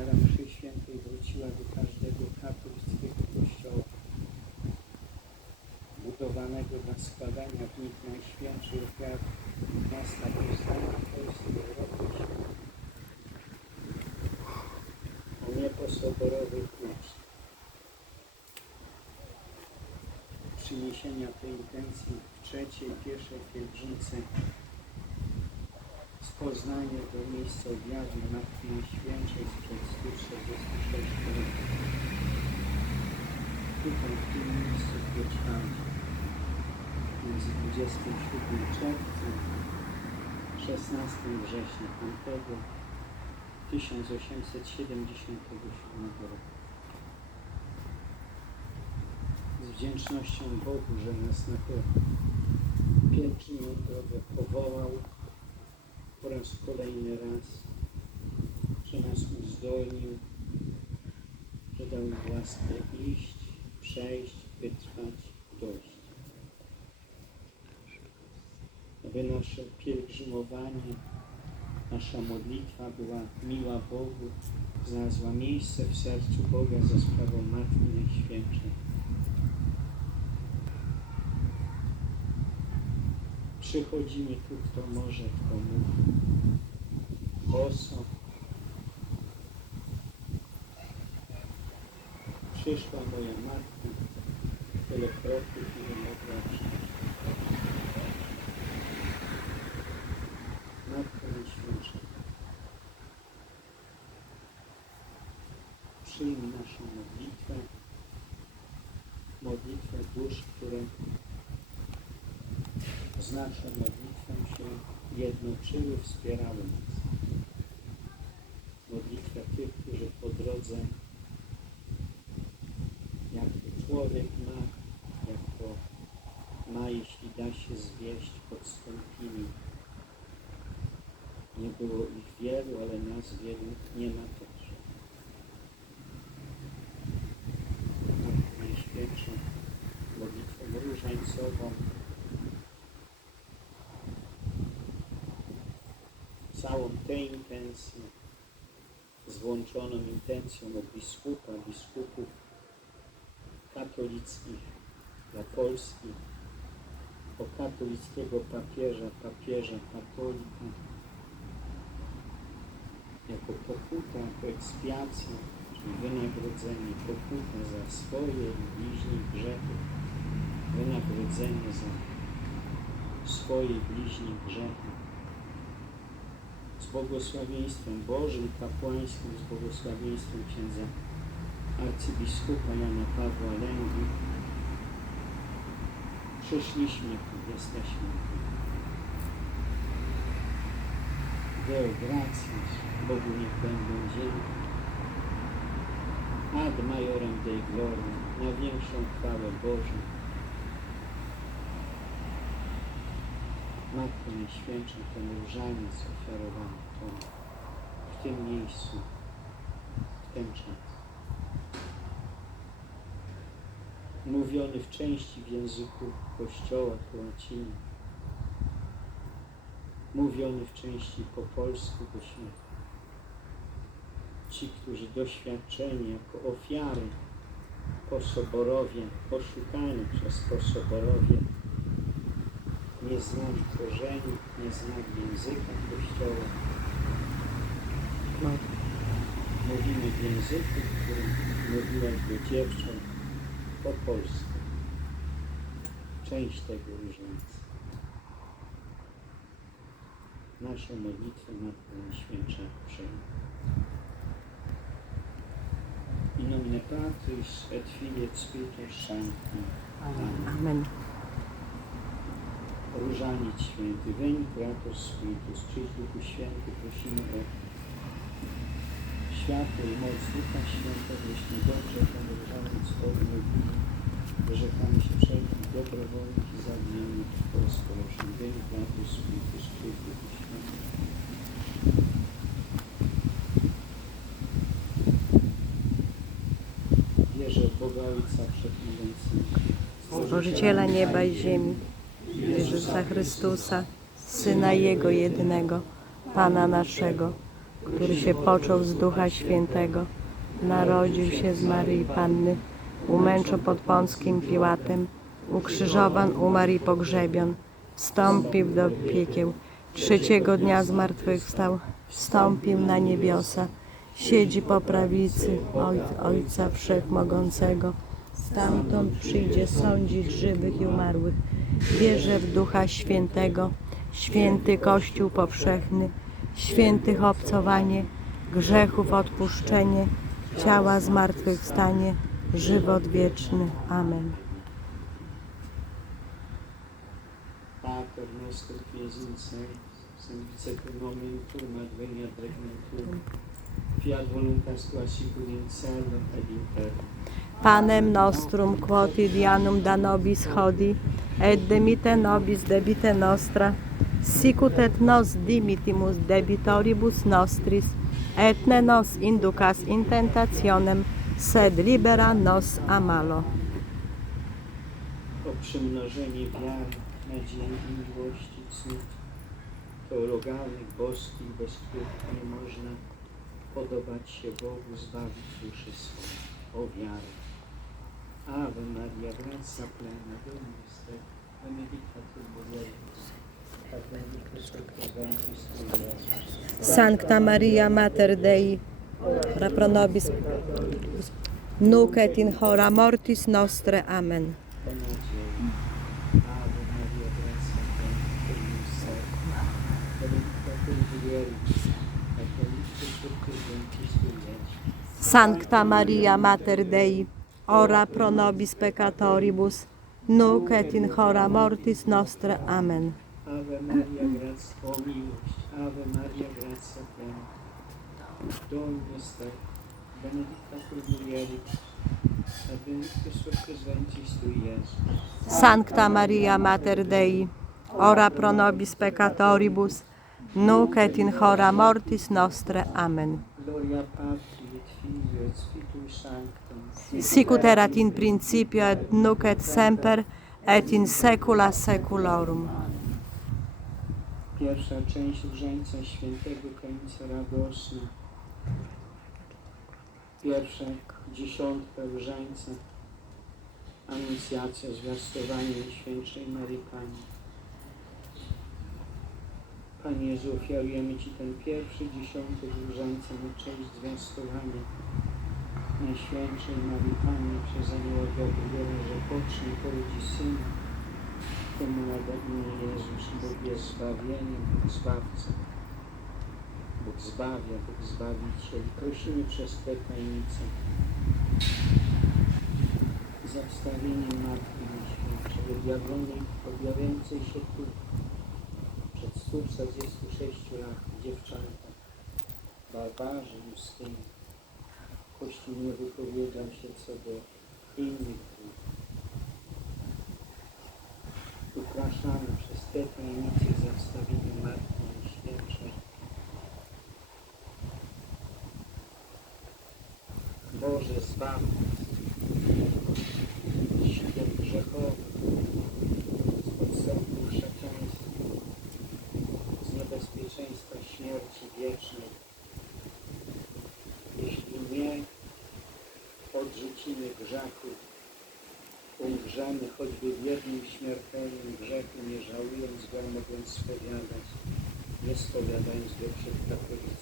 ofiara mszy świętej wróciła do każdego katolickiego kościoła, budowanego dla składania w nich najświętszych ofiar miasta powstania Polski Europy. O nieposoborowych mocz. Przyniesienia tej intencji w trzeciej, pierwszej pielgrzymce Poznania do miejsca objawu Matki Najświętszej sprzed 146 lat. Tutaj, w tym miejscu w Pieczwardzie, między 27 czerwca 16 września tamtego 1877 roku. Z wdzięcznością Bogu, że nas na tę pielgrzymą drogę powołał po raz kolejny raz, że nas uzdolnił, że dał nam łaskę iść, przejść, wytrwać, dojść. Aby nasze pielgrzymowanie, nasza modlitwa była miła Bogu, znalazła miejsce w sercu Boga za sprawą Matki Najświętszej. Przychodzimy tu, kto może, kto mówi. Boso. Przyszła moja matka, tyle kroków, ile mogła przyjść. Matko Najświętsza, przyjmij naszą modlitwę, modlitwę dusz, które z naszą modlitwą się jednoczyły, wspierały nas. Modlitwę tych, którzy po drodze, jak człowiek ma, jak ma, jeśli da się zwieść, podstąpili. Nie było ich wielu, ale nas wielu nie ma też. Matkę Najświętszą, modlitwą różańcową, tę intencję z włączoną intencją od biskupa, biskupów katolickich dla Polski, o katolickiego papieża, papieża katolika, jako pokuta, jako ekspiacja, czyli wynagrodzenie, pokuta za swoje i bliźnich grzechy, wynagrodzenie za swoje i grzechy z błogosławieństwem Bożym, kapłańskim, z błogosławieństwem księdza arcybiskupa Jana Pawła Lęgi. Przyszliśmy jesteśmy tu. Deo gratias, Bogu niech będą dzięki. Ad majorem Dei gloria, na większą chwałę Bożą. Matko Najświętsza, ten różaniec ofiarowany Tobie w tym miejscu, w ten czas. Mówiony w części w języku Kościoła po łacinie, mówiony w części po polsku do świata. Ci, którzy doświadczeni jako ofiary po soborowie, oszukani przez posoborowie, nie znali korzeni, nie znali języka Kościoła. Mówimy w języku, którym mówiłaś do dziewcząt po polsku. Część tego różnicy. Naszą modlitwę Matko Najświętsza przyjmie. In nomine Patris et Filii et Spiritus Sancti. Amen. Amen. Różaniec Święty, Veni Creator Spiritus, przyjdź Duchu Święty, prosimy o światło i moc Ducha Świętego, jeśli dobrze ten różaniec odmówili, wyrzekamy się wszelkich dobrowolnych i zawiniennych rozkoszeń. Veni Creator Spiritus, przyjdź Duchu Święty. Wierzę w Boga Ojca Wszechmogącego, Stworzyciela nieba i ziemi, Jezusa Chrystusa, Syna Jego jedynego, Pana naszego, który się począł z Ducha Świętego, narodził się z Maryi Panny, umęczał pod Pąckim Piłatem, ukrzyżowan, umarł i pogrzebion, wstąpił do piekieł, trzeciego dnia zmartwychwstał, wstąpił na niebiosa, siedzi po prawicy Oj- Ojca Wszechmogącego, stamtąd przyjdzie sądzić żywych i umarłych. Wierzę w Ducha Świętego, święty Kościół powszechny, świętych obcowanie, grzechów odpuszczenie, ciała zmartwychwstanie, żywot wieczny. Amen. Pater fiat voluntas tua sicur in in terra. Panem nostrum quotidianum da nobis hodie, et demite nobis debite nostra, sicut et nos dimitimus debitoribus nostris, et ne nos inducas in tentationem, sed libera nos a malo. O przymnożenie wiary, nadziei i miłości cnót teologalnych, boskich, bez których nie można podobać się Bogu, zbawić duszy swoje. O wiarę. Ave Maria, gratia plena, Dominus tecum, benedicta tu mulieribus, et benedictus fructus ventris tui, Iesus. Sancta Maria Mater Dei, ora pro nobis nunc et in hora mortis nostre. Amen. O nadziei. Sancta Maria Mater Dei, ora pro nobis peccatoribus, nunc et in hora mortis nostre. Amen. Ave Maria, gratia, miłość, Ave Maria, gratia plena, Dominus tecum, benedicta tu mulieribus, et benedictus fructus ventris tui, Iesus. Sancta Maria Mater Dei, ora pro nobis peccatoribus, nunc et in hora mortis nostre. Amen. Sicut erat in principio et nunc et semper et in saecula saeculorum. Pierwsza część różańca świętego Kańca Radosna. Pierwsza dziesiątka różańca. Anuncjacja, zwiastowanie Najświętszej Maryi Pani. Panie Jezu, ofiarujemy Ci ten pierwszy dziesiątek różańca na cześć zwiastowania Najświętszej Maryi Pani przez anioła Gabriela, że pocznie porodzi Syna, temu nada imię Jezus, Bóg jest zbawieniem, Bóg Zbawca. Bóg zbawia, Bóg Zbawiciel. Prosimy przez te tajemnice za wstawieniem Matki Najświętszej, objawiającej się tu 146 lat dziewczęta, barbarzy ludzkiej. Kościół nie wypowiadał się co do innych dróg. upraszamy przez te tajemnice za wstawienie Matki Najświętszej. Boże, zbaw nas z sił grzechowych, z podstępów szataństwa, z niebezpieczeństwa śmierci wiecznej. Jeśli nie odrzucimy grzechów, umrzemy choćby w jednym śmiertelnym grzechu, nie żałując go, mogąc spowiadać, nie spowiadając go przed katolickim